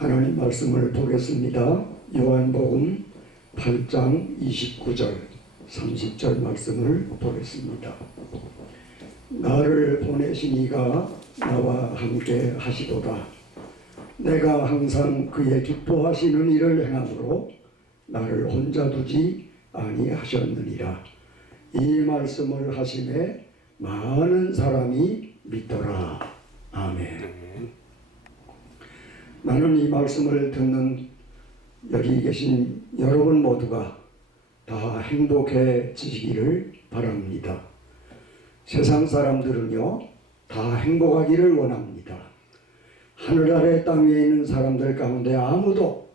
하나님 말씀을 보겠습니다. 요한복음 8장 29절 30절 말씀을 보겠습니다. 나를 보내신 이가 나와 함께 하시도다. 내가 항상 그의 기뻐하시는 일을 행함으로 나를 혼자 두지 아니하셨느니라. 이 말씀을 하심에 많은 사람이 믿더라. 아멘. 나는 이 말씀을 듣는 여기 계신 여러분 모두가 다 행복해지시기를 바랍니다. 세상 사람들은요, 다 행복하기를 원합니다. 하늘 아래 땅 위에 있는 사람들 가운데 아무도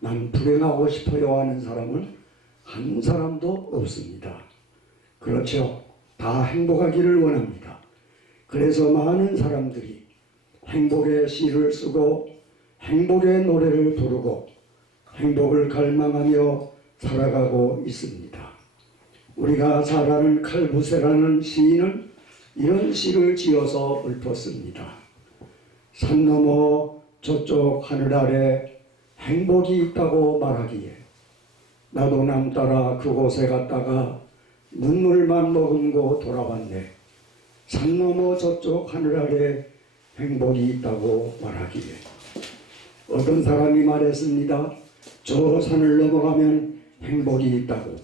난 불행하고 싶어요 하는 사람은 한 사람도 없습니다. 그렇죠. 다 행복하기를 원합니다. 그래서 많은 사람들이 행복의 시를 쓰고 행복의 노래를 부르고 행복을 갈망하며 살아가고 있습니다. 우리가 잘 아는 칼부세라는 시인은 이런 시를 지어서 읊었습니다. 산 너머 저쪽 하늘 아래 행복이 있다고 말하기에 나도 남 따라 그곳에 갔다가 눈물만 머금고 돌아왔네. 산 너머 저쪽 하늘 아래 행복이 있다고 말하기에 어떤 사람이 말했습니다. 저 산을 넘어가면 행복이 있다고.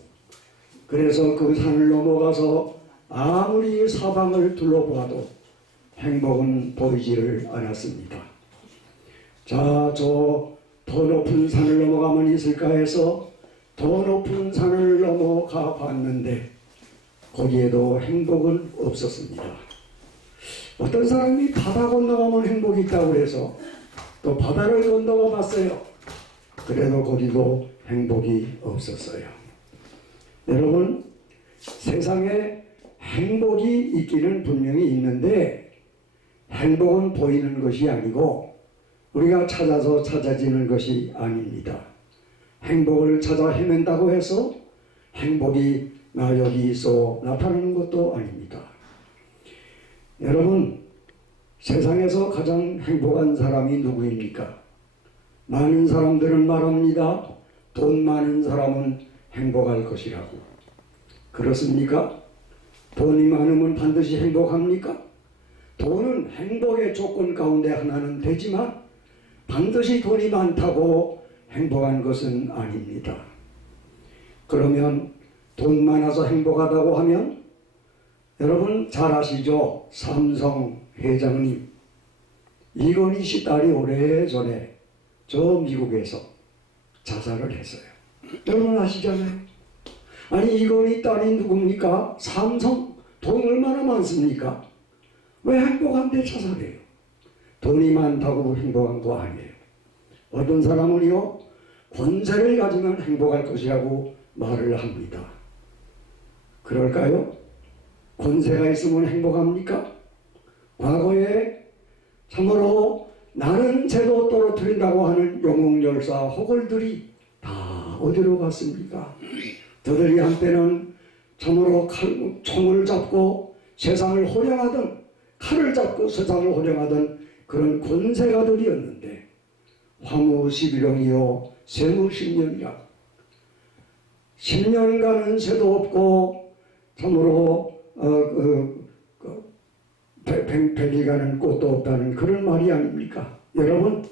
그래서 그 산을 넘어가서 아무리 사방을 둘러보아도 행복은 보이지를 않았습니다. 자, 저 더 높은 산을 넘어가면 있을까 해서 더 높은 산을 넘어가 봤는데 거기에도 행복은 없었습니다. 어떤 사람이 바다 건너가면 행복이 있다고 해서 또 바다를 건너가 봤어요. 그래도 거기도 행복이 없었어요. 여러분, 세상에 행복이 있기는 분명히 있는데 행복은 보이는 것이 아니고 우리가 찾아서 찾아지는 것이 아닙니다. 행복을 찾아 헤맨다고 해서 행복이 나 여기 있어 나타나는 것도 아닙니다. 여러분, 세상에서 가장 행복한 사람이 누구입니까? 많은 사람들은 말합니다. 돈 많은 사람은 행복할 것이라고. 그렇습니까? 돈이 많으면 반드시 행복합니까? 돈은 행복의 조건 가운데 하나는 되지만 반드시 돈이 많다고 행복한 것은 아닙니다. 그러면 돈 많아서 행복하다고 하면 여러분 잘 아시죠? 삼성 회장님 이건희 씨 딸이 오래전에 저 미국에서 자살을 했어요. 여러분 아시잖아요. 아니 이건희 딸이 누굽니까? 삼성 돈 얼마나 많습니까? 왜 행복한데 자살해요? 돈이 많다고 행복한 거 아니에요. 어떤 사람은요 권세를 가지면 행복할 것이라고 말을 합니다. 그럴까요? 권세가 있으면 행복합니까? 과거에 참으로 나는 제도 떨어뜨린다고 하는 영웅열사 호걸들이 다 어디로 갔습니까? 저들이 한때는 참으로 총을 잡고 세상을 호령하던 칼을 잡고 세상을 호령하던 그런 권세가들이었는데 화무 11형이요 세무 10년이라 10년간은 새도 없고 참으로 백리가는 꽃도 없다는 그런 말이 아닙니까? 여러분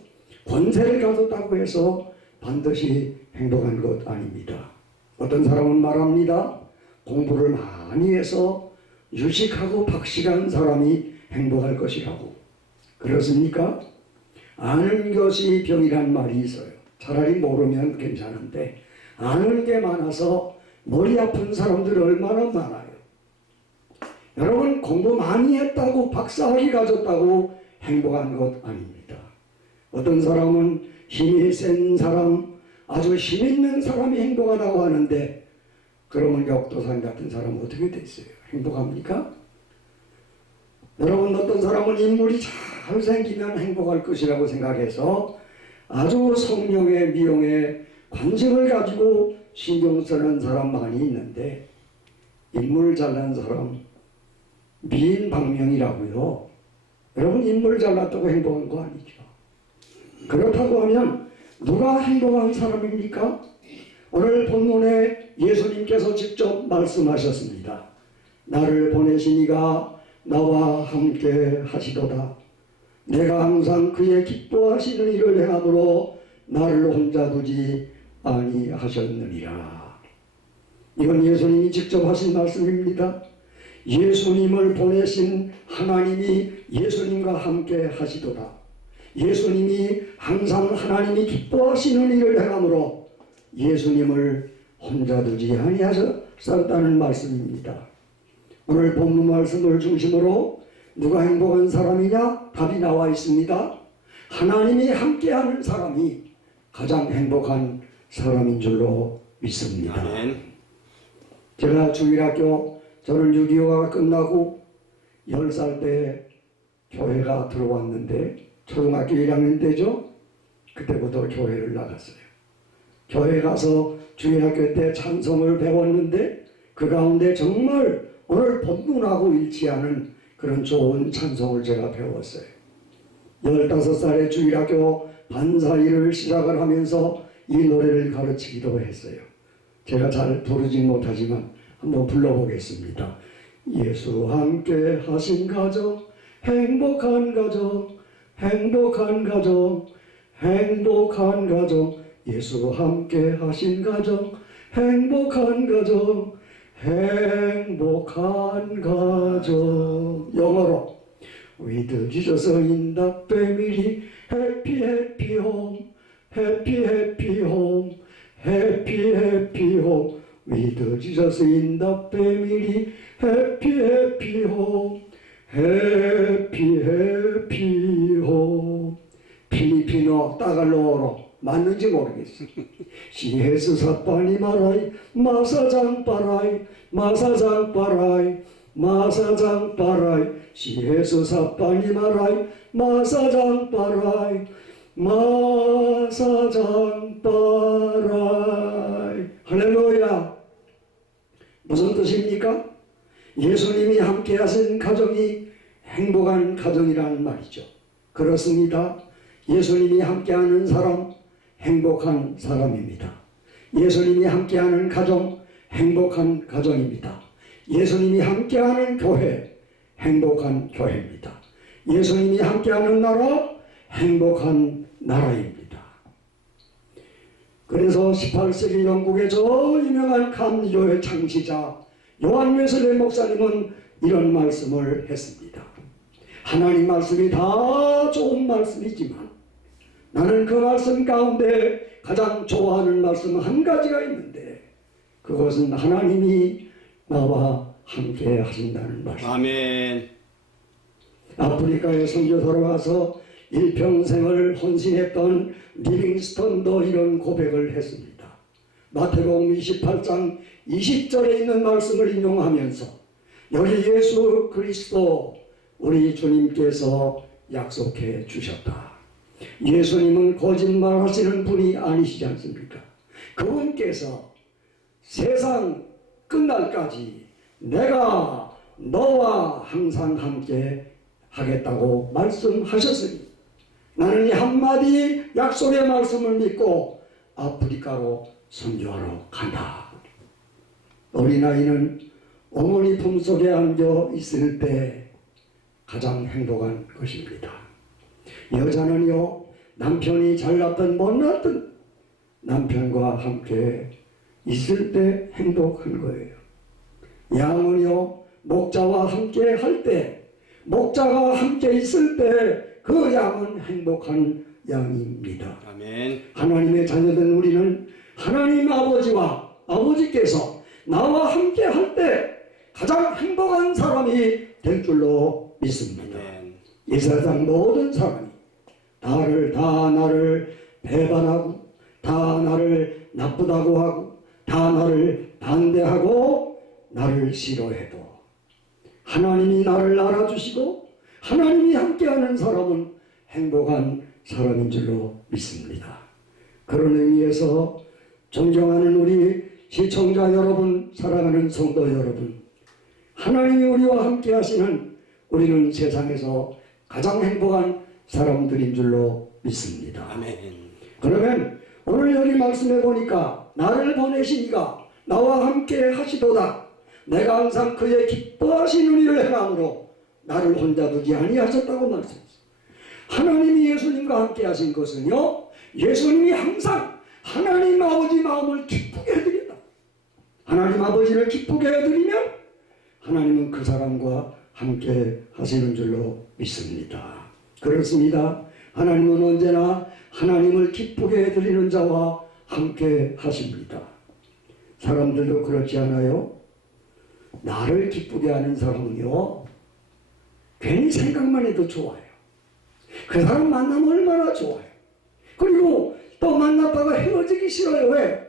권세를 가졌다고 해서 반드시 행복한 것 아닙니다. 어떤 사람은 말합니다. 공부를 많이 해서 유식하고 박식한 사람이 행복할 것이라고. 그렇습니까? 아는 것이 병이란 말이 있어요. 차라리 모르면 괜찮은데 아는 게 많아서 머리 아픈 사람들 얼마나 많아요. 여러분 공부 많이 했다고 박사학위 가졌다고 행복한 것 아닙니다. 어떤 사람은 힘이 센 사람, 아주 힘 있는 사람이 행복하다고 하는데 그러면 역도산 같은 사람은 어떻게 됐어요? 행복합니까? 여러분 어떤 사람은 인물이 잘 생기면 행복할 것이라고 생각해서 아주 성령의 미용에 관심을 가지고 신경 쓰는 사람 많이 있는데 인물 잘난 사람 미인방명이라고요. 여러분 인물 잘났다고 행복한 거 아니죠. 그렇다고 하면 누가 행복한 사람입니까? 오늘 본문에 예수님께서 직접 말씀하셨습니다. 나를 보내신 이가 나와 함께 하시도다. 내가 항상 그의 기뻐하시는 일을 행함으로 나를 혼자 두지 아니하셨느니라. 이건 예수님이 직접 하신 말씀입니다. 예수님을 보내신 하나님이 예수님과 함께 하시도다. 예수님이 항상 하나님이 기뻐하시는 일을 행함으로 예수님을 혼자 두지 아니하셨다는 말씀입니다. 오늘 본문 말씀을 중심으로 누가 행복한 사람이냐? 답이 나와 있습니다. 하나님이 함께하는 사람이 가장 행복한 사람인 줄로 믿습니다. 아멘. 제가 주일학교 저는 6.25가 끝나고 10살 때 교회가 들어왔는데 초등학교 1학년 때죠. 그때부터 교회를 나갔어요. 교회 가서 주일학교 때 찬송을 배웠는데 그 가운데 정말 오늘 본문하고 일치하는 그런 좋은 찬송을 제가 배웠어요. 15살에 주일학교 반사일을 시작을 하면서 이 노래를 가르치기도 했어요. 제가 잘 부르진 못하지만 한번 불러보겠습니다. 예수 함께 하신 가정, 행복한 가정, 행복한 가정, 행복한 가정, 예수 함께 하신 가정, 행복한 가정, 행복한 가정. 영어로 With Jesus in the family, happy happy home, happy happy home, happy happy home. With Jesus in the family, happy happy home, happy happy home. 필리핀어 따갈로어로 맞는지 모르겠어. 시헤스 사파니 마라이 마사장 빠라이 마사장 빠라이 마사장 빠라이 시헤스 사파니 마라이 마사장 빠라이 마사장 빠라이. 할렐루야. 무슨 뜻입니까? 예수님이 함께 하신 가정이 행복한 가정이라는 말이죠. 그렇습니다. 예수님이 함께하는 사람 행복한 사람입니다. 예수님이 함께하는 가정 행복한 가정입니다. 예수님이 함께하는 교회 행복한 교회입니다. 예수님이 함께하는 나라 행복한 나라입니다. 그래서 18세기 영국의 저 유명한 감리교회 창시자 요한 웨슬리 목사님은 이런 말씀을 했습니다. 하나님 말씀이 다 좋은 말씀이지만 나는 그 말씀 가운데 가장 좋아하는 말씀 한 가지가 있는데 그것은 하나님이 나와 함께 하신다는 말씀. 아멘. 아프리카에 선교사로 가서 일평생을 헌신했던 리빙스턴도 이런 고백을 했습니다. 마태복음 28장 20절에 있는 말씀을 인용하면서 여기 예수 그리스도 우리 주님께서 약속해 주셨다. 예수님은 거짓말하시는 분이 아니시지 않습니까? 그분께서 세상 끝날까지 내가 너와 항상 함께 하겠다고 말씀하셨으니 나는 이 한마디 약속의 말씀을 믿고 아프리카로 선교하러 간다. 어린아이는 어머니 품속에 안겨 있을 때 가장 행복한 것입니다. 여자는요, 남편이 잘났든 못났든 남편과 함께 있을 때 행복한 거예요. 양은요, 목자와 함께 할 때, 목자가 함께 있을 때 그 양은 행복한 양입니다. 아멘. 하나님의 자녀된 우리는 하나님 아버지와 아버지께서 나와 함께 할 때 가장 행복한 사람이 될 줄로 믿습니다. 아멘. 이 세상 모든 사람이 나를 배반하고 다 나를 나쁘다고 하고 다 나를 반대하고 나를 싫어해도 하나님이 나를 알아주시고 하나님이 함께하는 사람은 행복한 사람인 줄로 믿습니다. 그런 의미에서 존경하는 우리 시청자 여러분, 사랑하는 성도 여러분, 하나님이 우리와 함께 하시는 우리는 세상에서 가장 행복한 사람들인 줄로 믿습니다. 아멘. 그러면 오늘 여기 말씀해 보니까 나를 보내시니가 나와 함께 하시도다. 내가 항상 그의 기뻐하시는 일을 행함으로 나를 혼자 두지 아니하셨다고 말씀했어요. 하나님이 예수님과 함께 하신 것은요, 예수님이 항상 하나님 아버지 마음을 기쁘게 해드린다. 하나님 아버지를 기쁘게 해드리면 하나님은 그 사람과 함께 하시는 줄로 믿습니다. 그렇습니다. 하나님은 언제나 하나님을 기쁘게 해드리는 자와 함께 하십니다. 사람들도 그렇지 않아요? 나를 기쁘게 하는 사람은요, 괜히 생각만 해도 좋아요. 그 사람 만나면 얼마나 좋아요. 그리고 또 만났다가 헤어지기 싫어요. 왜?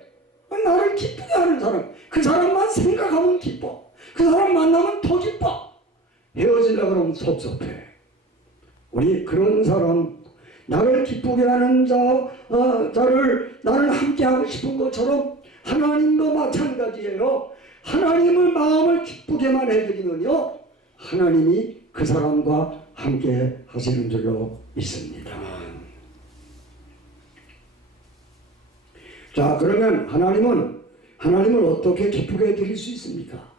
나를 기쁘게 하는 사람, 그 사람만 생각하면 기뻐. 그 사람 만나면 더 기뻐. 헤어지려고 그러면 섭섭해. 우리 그런 사람, 나를 기쁘게 하는 자를 나는 함께하고 싶은 것처럼 하나님도 마찬가지예요. 하나님을 마음을 기쁘게만 해드리면요, 하나님이 그 사람과 함께 하시는 줄로 믿습니다. 자, 그러면 하나님을 어떻게 기쁘게 해드릴 수 있습니까?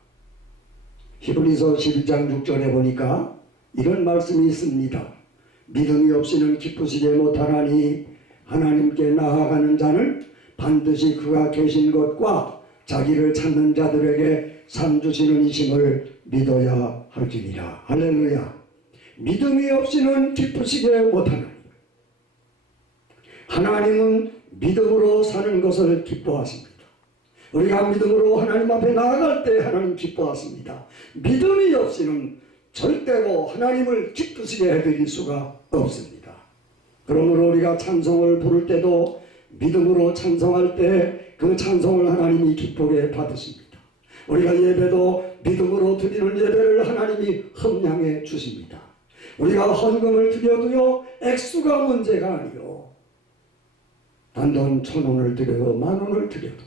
히브리서 11장 6절에 보니까 이런 말씀이 있습니다. 믿음이 없이는 기쁘시게 못하나니 하나님께 나아가는 자는 반드시 그가 계신 것과 자기를 찾는 자들에게 산 주시는 이심을 믿어야 할지니라. 할렐루야. 믿음이 없이는 기쁘시게 못하나니 하나님은 믿음으로 사는 것을 기뻐하십니다. 우리가 믿음으로 하나님 앞에 나아갈 때 하나님 기뻐하십니다. 믿음이 없이는 절대로 하나님을 기쁘시게 해드릴 수가 없습니다. 그러므로 우리가 찬송을 부를 때도 믿음으로 찬송할 때 그 찬송을 하나님이 기쁘게 받으십니다. 우리가 예배도 믿음으로 드리는 예배를 하나님이 흠량해 주십니다. 우리가 헌금을 드려도요, 액수가 문제가 아니요, 단돈 1,000원을 드려도 10,000원을 드려도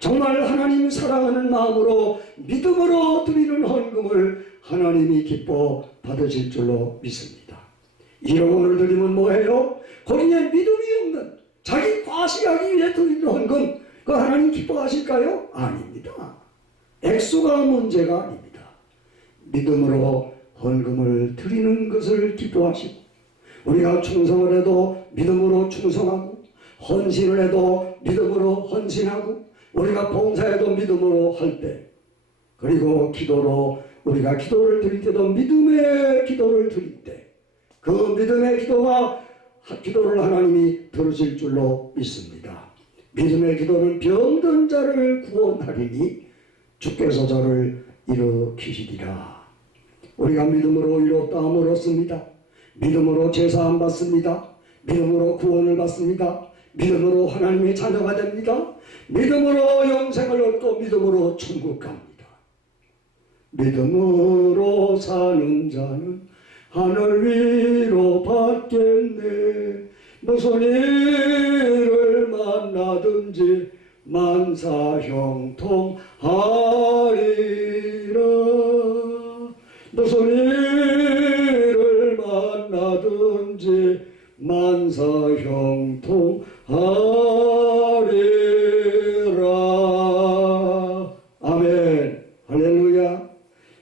정말 하나님 사랑하는 마음으로 믿음으로 드리는 헌금을 하나님이 기뻐 받으실 줄로 믿습니다. 1억 원을 드리면 뭐예요? 거기에 믿음이 없는 자기 과시하기 위해 드리는 헌금, 그 하나님 기뻐하실까요? 아닙니다. 액수가 문제가 아닙니다. 믿음으로 헌금을 드리는 것을 기뻐하시고, 우리가 충성을 해도 믿음으로 충성하고, 헌신을 해도 믿음으로 헌신하고, 우리가 봉사해도 믿음으로 할 때, 그리고 기도로 우리가 기도를 드릴 때도 믿음의 기도를 드릴 때, 그 믿음의 기도를 하나님이 들으실 줄로 믿습니다. 믿음의 기도는 병든 자를 구원하리니 주께서 저를 일으키시리라. 우리가 믿음으로 이뤘다함을 얻습니다. 믿음으로 제사함 받습니다. 믿음으로 구원을 받습니다. 믿음으로 하나님의 자녀가 됩니다. 믿음으로 영생을 얻고 믿음으로 천국 갑니다. 믿음으로 사는 자는 하늘 위로 받겠네. 무슨 일을 만나든지 만사형통하리라. 무슨 일을 만나든지 만사형통하리라. 아멘. 할렐루야.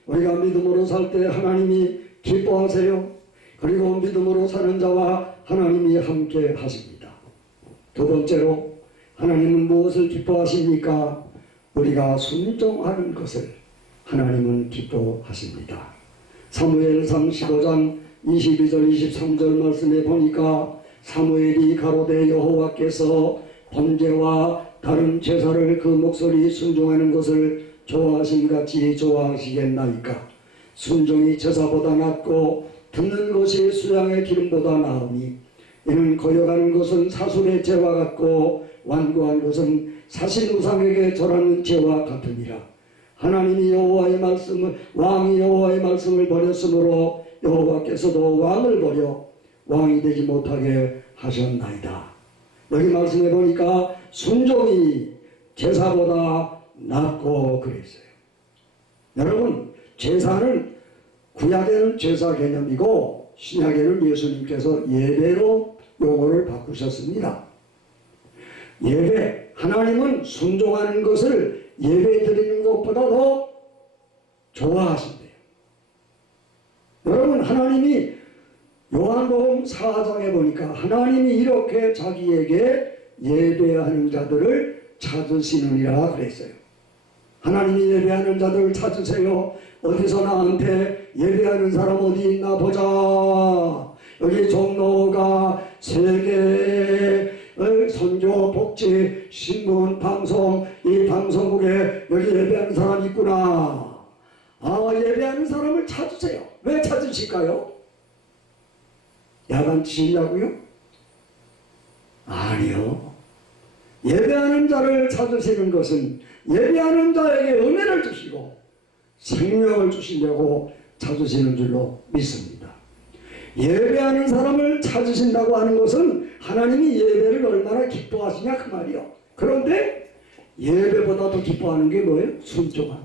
우리가 믿음으로 살 때 하나님이 기뻐하세요. 그리고 믿음으로 사는 자와 하나님이 함께 하십니다. 두 번째로, 하나님은 무엇을 기뻐하십니까? 우리가 순종하는 것을 하나님은 기뻐하십니다. 사무엘상 15장 22절 23절 말씀에 보니까 사무엘이 가로되 여호와께서 번제와 다른 제사를 그 목소리 순종하는 것을 좋아하심같이 좋아하시겠나이까? 순종이 제사보다 낫고 듣는 것이 수양의 기름보다 나으니 이는 거역하는 것은 사술의 죄와 같고 완고한 것은 사신 우상에게 절하는 죄와 같으니라. 하나님이 여호와의 말씀을, 왕이 여호와의 말씀을 버렸으므로 여호와께서도 왕을 버려 왕이 되지 못하게 하셨나이다. 여기 말씀해 보니까 순종이 제사보다 낫고 그랬어요. 여러분, 제사는 구약에는 제사 개념이고 신약에는 예수님께서 예배로 용어를 바꾸셨습니다. 예배, 하나님은 순종하는 것을 예배 드리는 것보다 더 좋아하신대요. 여러분, 하나님이 요한복음 4장에 보니까 하나님이 이렇게 자기에게 예배하는 자들을 찾으시느니라 그랬어요. 하나님이 예배하는 자들을 찾으세요. 어디서 나한테 예배하는 사람 어디 있나 보자. 여기 종로가 세계 선교, 복지, 신문, 방송, 이 방송국에 여기 예배하는 사람이 있구나. 아, 예배하는 사람을 찾으세요. 왜 찾으실까요? 야단 치시려고요? 아니요. 예배하는 자를 찾으시는 것은 예배하는 자에게 은혜를 주시고 생명을 주시려고 찾으시는 줄로 믿습니다. 예배하는 사람을 찾으신다고 하는 것은 하나님이 예배를 얼마나 기뻐하시냐 그 말이요. 그런데 예배보다 더 기뻐하는 게 뭐예요? 순종함.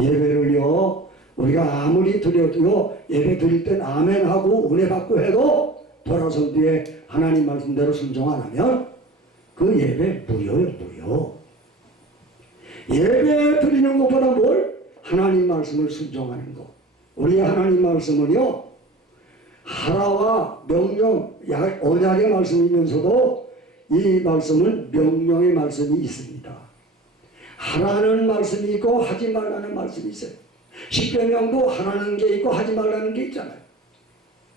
예배를요, 우리가 아무리 드려도요, 예배 드릴 땐 아멘하고 은혜 받고 해도 돌아선 뒤에 하나님 말씀대로 순종 안 하면 그 예배 무효요, 무효. 예배 드리는 것보다 뭘? 하나님 말씀을 순종하는 것. 우리 하나님 말씀은요, 하라와 명령, 언약의 말씀이면서도 이 말씀은 명령의 말씀이 있습니다. 하라는 말씀이 있고 하지 말라는 말씀이 있어요. 십계명도 하라는 게 있고 하지 말라는 게 있잖아요.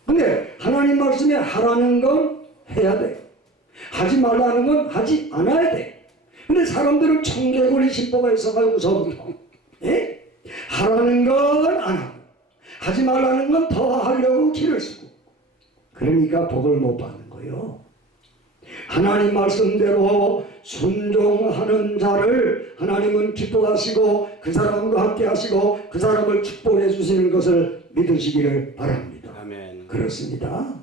근데 하나님 말씀에 하라는 건 해야 돼요. 하지 말라는 건 하지 않아야 돼. 근데 사람들은 청개구리 신보가 있어가지고 무서운 거. 예? 하라는 건 안 하고 하지 말라는 건 더 하려고 길을 쓰고, 그러니까 복을 못 받는 거예요. 하나님 말씀대로 순종하는 자를 하나님은 기뻐하시고 그 사람과 함께 하시고 그 사람을 축복해 주시는 것을 믿으시기를 바랍니다. 아멘. 그렇습니다.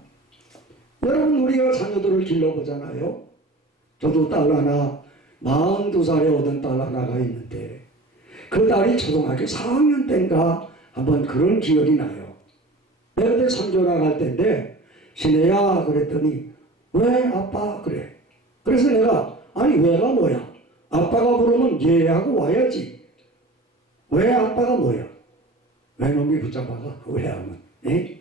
여러분, 우리가 자녀들을 길러보잖아요. 저도 딸 하나, 42살에 얻은 딸 하나가 있는데 그 딸이 초등학교 4학년 때인가 한번 그런 기억이 나요. 내가 그때 선교 나갈 때인데 신혜야 그랬더니 왜 아빠 그래. 그래서 내가 아니 왜가 뭐야. 아빠가 부르면 예하고 와야지. 왜 아빠가 뭐야. 왜 놈이 붙잡아가 왜 하면. 에?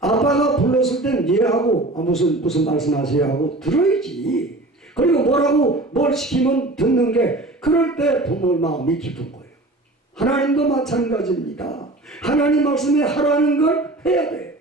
아빠가 불렀을 땐 예하고 무슨 말씀하세요 하고 들어야지. 그리고 뭐라고 뭘 시키면 듣는 게 그럴 때 부모 마음이 기쁜 거예요. 하나님도 마찬가지입니다. 하나님 말씀에 하라는 걸 해야 돼.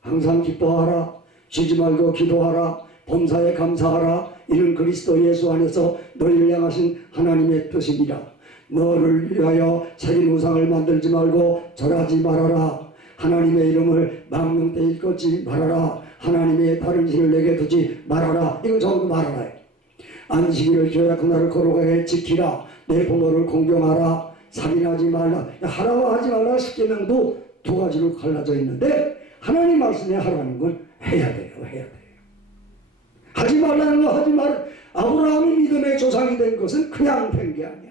항상 기뻐하라. 쉬지 말고 기도하라. 범사에 감사하라. 이는 그리스도 예수 안에서 너희를 향하신 하나님의 뜻입니다. 너를 위하여 새긴 우상을 만들지 말고 절하지 말아라. 하나님의 이름을 망령되이 일컫지 말아라. 하나님의 다른 신을 내게 두지 말아라. 이거 전부 말아라. 안식일을 줘야 그날을 거룩하게 지키라. 내 부모를 공경하라. 살인하지 말라. 하라고 하지 말라. 십계명도 두 가지로 갈라져 있는데 하나님 말씀에 하라는 건 해야 돼요. 해야 돼요. 하지 말라는 거 하지 말. 아브라함이 믿음의 조상이 된 것은 그냥 된 게 아니야.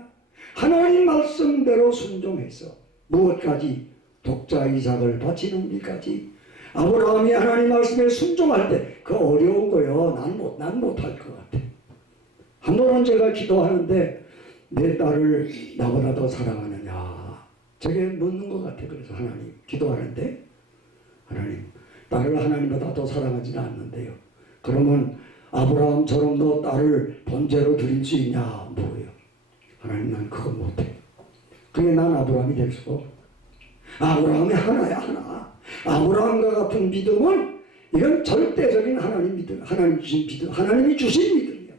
하나님 말씀대로 순종해서 무엇까지 독자 이삭을 바치는 일까지 아브라함이 하나님 말씀에 순종할 때 그 어려운 거요. 난 못할 것 같아. 한 번은 제가 기도하는데 내 딸을 나보다 더 사랑하느냐 저게 묻는 것 같아. 그래서 하나님 기도하는데 하나님 딸을 하나님보다 더 사랑하지는 않는데요. 그러면 아브라함처럼 너 딸을 번제로 드릴 수 있냐 뭐예요. 하나님 난 그건 못해. 그게 난 아브라함이 될 수가 없어. 아브라함이 하나야 하나. 아브라함과 같은 믿음은 이건 절대적인 하나님 믿음, 하나님 주신 믿음, 하나님이 주신 믿음이야.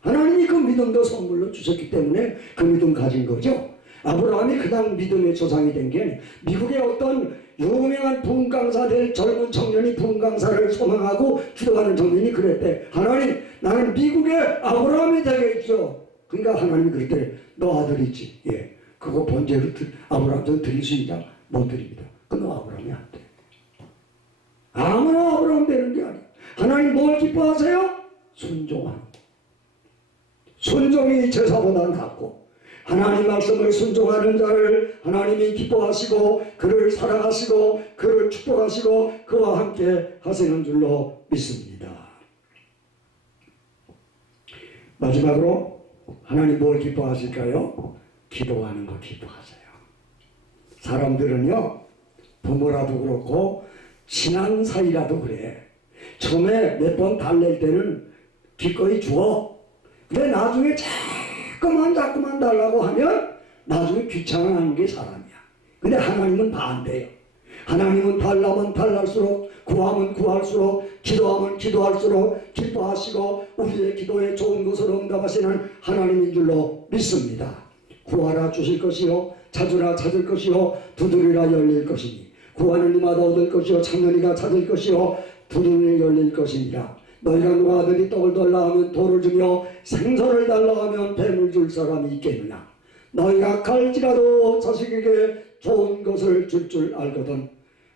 하나님이 그 믿음도 선물로 주셨기 때문에 그 믿음 가진 거죠. 아브라함이 그냥 믿음의 조상이 된 게 아니에요. 미국의 어떤 유명한 부흥강사 될 젊은 청년이 부흥강사를 소망하고 기도하는 청년이 그랬대. 하나님 나는 미국의 아브라함이 되겠죠. 그러니까 하나님이 그랬대. 너 아들 있지? 예. 그거 번제로 아브라함도 드릴 수 있냐? 못 드립니다. 그럼 아브라함이 안 돼. 아무나 아브라함 되는 게 아니야. 하나님 뭘 기뻐하세요? 순종하는 거. 순종이 제사보다 낫고 하나님 말씀을 순종하는 자를 하나님이 기뻐하시고 그를 사랑하시고 그를 축복하시고 그와 함께 하시는 줄로 믿습니다. 마지막으로 하나님 뭘 기뻐하실까요? 기도하는 거 기뻐하세요. 사람들은요, 부모라도 그렇고 친한 사이라도 그래. 처음에 몇 번 달랠 때는 기꺼이 주어. 근데 나중에 자꾸만 달라고 하면 나중에 귀찮아하는 게 사람이야. 근데 하나님은 반대예요. 하나님은 달라면 달랄수록, 구하면 구할수록, 기도하면 기도할수록 기뻐하시고 우리의 기도에 좋은 것을 응답하시는 하나님인 줄로 믿습니다. 구하라 주실 것이요, 찾으라 찾을 것이요, 두드리라 열릴 것이니 구하는 이마다 얻을 것이요, 찾는 이가 찾을 것이요, 두드리라 열릴 것이니라. 너희가 누가 아들이 떡을 달라 하면 돌을 주며 생선을 달라 하면 뱀을 줄 사람이 있겠느냐. 너희가 갈지라도 자식에게 좋은 것을 줄 알거든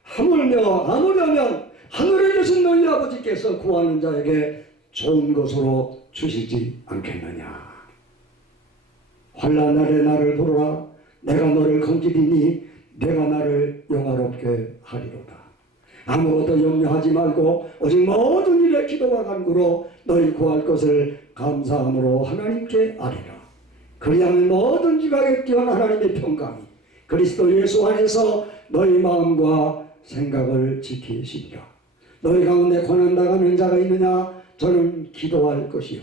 하물며 하늘에 계신 너희 아버지께서 구하는 자에게 좋은 것으로 주시지 않겠느냐. 환난 날에 나를 부르라. 내가 너를 건지리니 내가 나를 영화롭게 하리로다. 아무것도 염려하지 말고 오직 모든 일에 기도와 간구로 너희 구할 것을 감사함으로 하나님께 아뢰라. 그리하면 모든 지각에 뛰어난 하나님의 평강이 그리스도 예수 안에서 너희 마음과 생각을 지키시리라. 너희 가운데 고난당하는 자가 있느냐? 저는 기도할 것이요,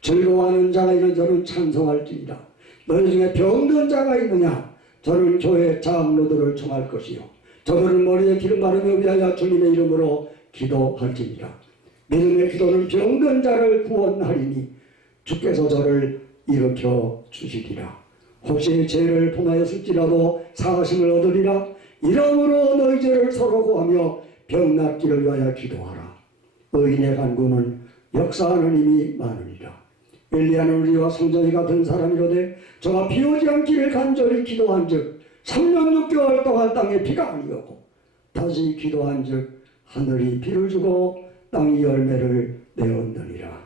즐거워하는 자가 있는 저는 찬송할지니라. 너희 중에 병든 자가 있느냐? 저는 교회 장로들을 청할 것이요, 저들은 머리에 기름 바르며 위하여 주님의 이름으로 기도할지니라. 믿음의 기도는 병든 자를 구원하리니 주께서 저를 일으켜 주시리라. 혹시 죄를 범하였을지라도 사하심을 얻으리라. 이러므로 너희 죄를 서로 고하며 병 낫기를 위하여 기도하라. 의인의 간구는 역사하는 힘이 많으리라. 엘리야는 우리와 성전이 같은 사람이로되 저가 비 오지 않기를 간절히 기도한즉 3년 6개월 동안 땅에 비가 아니었고 다시 기도한즉 하늘이 비를 주고 땅이 열매를 내었느니라.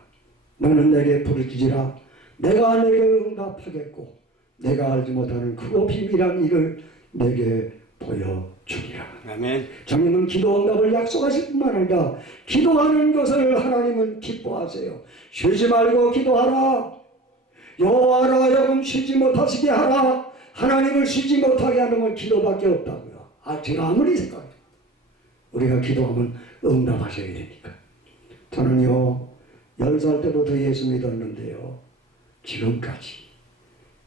너는 내게 부르짖으라. 내가 내게 응답하겠고 내가 알지 못하는 크고 비밀한 일을 내게 보여주리라. 아멘. 주님은 기도 응답을 약속하실 뿐만 아니라 기도하는 것을 하나님은 기뻐하세요. 쉬지 말고 기도하라. 여호와라 여금 쉬지 못하시게 하라. 하나님을 쉬지 못하게 하는 건 기도밖에 없다고요. 제가 아무리 생각해도 우리가 기도하면 응답하셔야 되니까. 저는요 10살 때부터 예수 믿었는데요 지금까지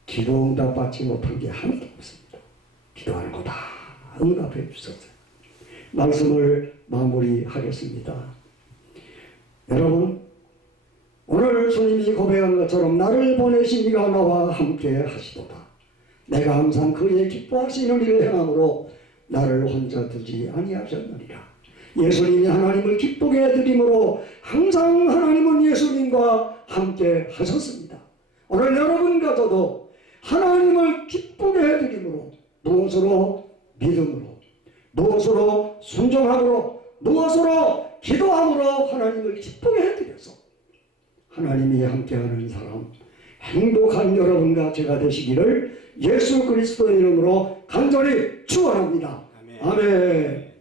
기도 응답 받지 못한 게 하나도 없습니다. 기도하는 거 다 응답해 주셨어요. 말씀을 마무리하겠습니다. 여러분, 오늘 주님이 고백한 것처럼 나를 보내신 이가 나와 함께 하시도다. 내가 항상 그의 기뻐하시는 일을 행함으로 나를 혼자 두지 아니하셨느니라. 예수님이 하나님을 기쁘게 해드림으로 항상 하나님은 예수님과 함께 하셨습니다. 오늘 여러분과 저도 하나님을 기쁘게 해드림으로 무엇으로? 믿음으로, 무엇으로? 순종함으로, 무엇으로? 기도함으로 하나님을 기쁘게 해드려서 하나님이 함께하는 사람, 행복한 여러분과 제가 되시기를 예수 그리스도의 이름으로 간절히 축원합니다. 아멘.